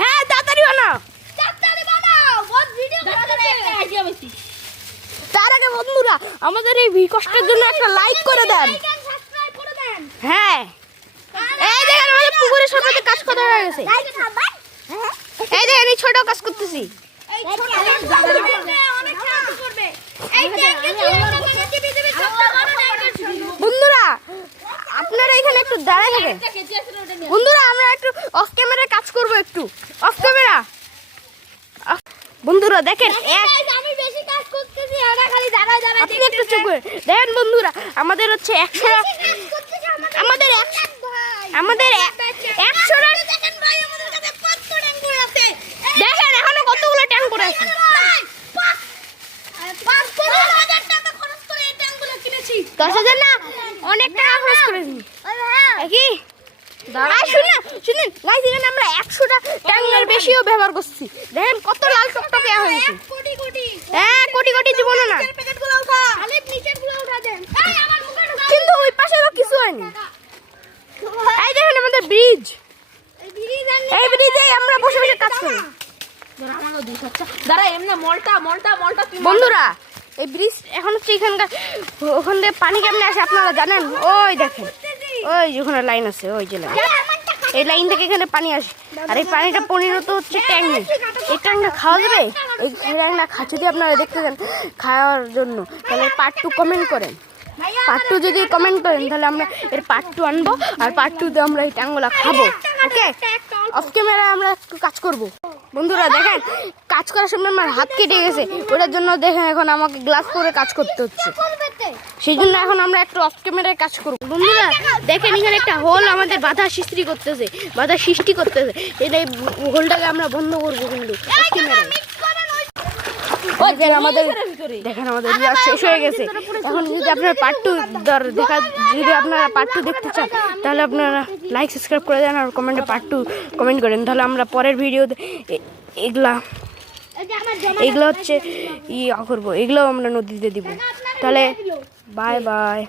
হ্যাঁ তাড়াতাড়ি বানাও। তার আগে বন্ধুরা আমাদের এই কষ্টের জন্য একটা লাইক করে দেন। হ্যাঁ এই দেখেন আমাদের পুকুরের সামনে কাজ করা হয়ে গেছে। এই দেখেন এই ছোট কাজ করতেছি। বন্ধুরা আপনারা এখানে একটু দাঁড়ায় থাকেন। বন্ধুরা আমরা একটু অফ ক্যামেরায় কাজ করব, একটু অফ ক্যামেরা। বন্ধুরা দেখেন আমি বেশি কাজ করতেছি, ওরা খালি দাঁড়ায় দাঁড়ায় আপনি একটু চুপ করে দেখেন। বন্ধুরা আমাদের হচ্ছে 100 আমাদের 100 দেখেন ভাই আমাদের কাছে 500 ট্যাঙ্ক করে আছে। দেখেন এখনো কতগুলো ট্যাঙ্ক করে আছে। 5,000 টাকা খরচ করে এই ট্যাঙ্কগুলো কিনেছি। 10,000 না, অনেক টাকা খরচ করেছি। কি শুনুন গাইস, এখানে আমরা 100টা ট্যাঙ্কের বেশিও ব্যবহার করছি। দেখেন কত লাল টকটকে হয়েছে। কোটি কোটি হ্যাঁ কোটি কোটি জীবনে না, প্যাকেটগুলো উঠা, খালি নিচেরগুলো উঠা দেন। এই আমার মুখে ঢোকা। কিন্তু ওই পাশে তো কিছু হয়নি। এই দেখেন আমাদের ব্রিজ, এই ব্রিজে আমরা বসে বসে কাজ করি। দাঁড়া এমনি মলটা বন্ধুরা এই ব্রিজ এখন হচ্ছে এখানকার, ওখান থেকে পানি কেমনে আসে আপনারা জানেন? ওই দেখেন ওই যেখানে লাইন আছে, ওই যে লাইন, এই লাইন থেকে এখানে পানি আসে। আর এই পানিটা পরিণত হচ্ছে ট্যাঙ্কে। এই ট্যাঙ্কটা খাওয়া যাবে? এই ট্যাঙ্কটা যদি আপনারা দেখতে চান খাওয়ার জন্য তাহলে পার্ট 2 কমেন্ট করেন। পার্ট 2 যদি কমেন্ট করেন তাহলে আমরা এর পার্ট 2 আনবো, আর পার্ট 2তে আমরা এই ট্যাঙ্কগুলো খাবো। ওকে, অফ ক্যামেরায় আমরা একটু কাজ করব। বন্ধুরা দেখেন কাজ করার সময় আমার হাত কেটে গেছে, ওটার জন্য দেখেন এখন আমাকে গ্লাস পরে কাজ করতে হচ্ছে। সেই জন্য এখন আমরা একটু অফ ক্যামেরায় কাজ করবো। বন্ধুরা দেখেন এখানে একটা হোল আমাদের বাধা সৃষ্টি করতেছে, এই হোলটাকে আমরা বন্ধ করবো কিন্তু অফ ক্যামেরায়। দেখেন আমাদের রিয়াজ শেষ হয়ে গেছে। এখন যদি আপনারা পার্ট 2 যদি আপনারা পার্ট 2 দেখতে চান তাহলে আপনারা লাইক সাবস্ক্রাইব করে দেন আর কমেন্টে পার্ট 2 কমেন্ট করেন। তাহলে আমরা পরের ভিডিও এগুলো হচ্ছে করবো, এগুলো আমরা নদীতে দিব। তাহলে বাই বাই।